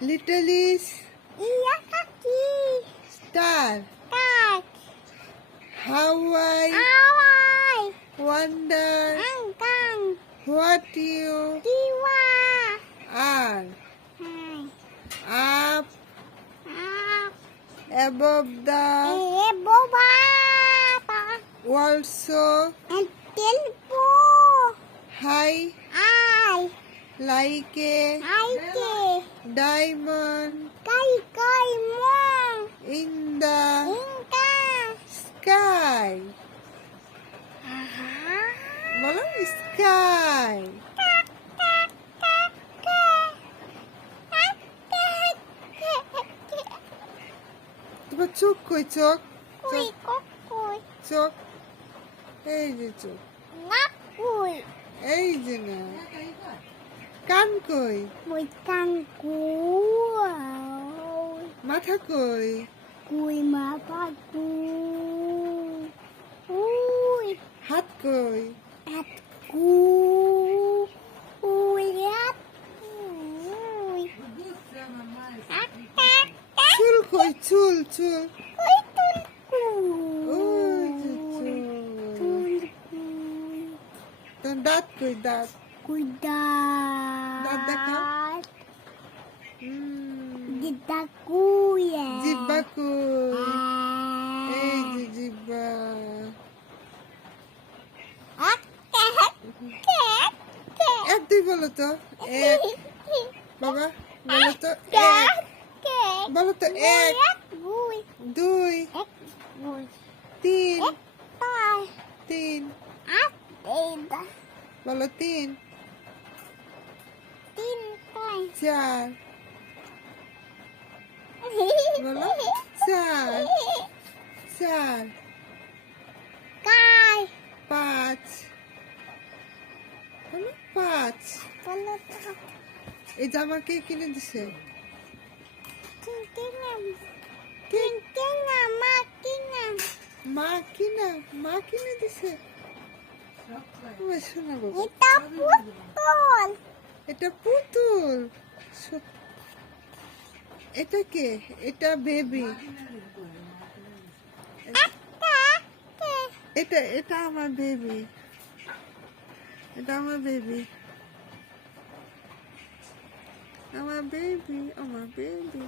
Little is star. How I wonder what you are. Up above the world so high like a diamond in the sky. বলো sky. তোমার চোখ কই চোখ চোখ এই যে চোখ এই যে না কান কই মাথা কই হাত কই চুল কই চুল চুল ওই যে চুল তোর দাঁত কই দাঁত দাঁত দেখাও জিব্বা কই এই যে জিব্বা এক দুই বলো তো এক বাবা বলো তো এক বলো তো এক দুই তিন তিন বলো তিন চার বলো চার চার পাঁচ বলো পাঁচ এই জামা কে কিনে দিছে মা কিনে দিছে শোনা বাবা এটা পুতুল এটা কে এটা বেবি এটা আমার বেবি আমার বেবি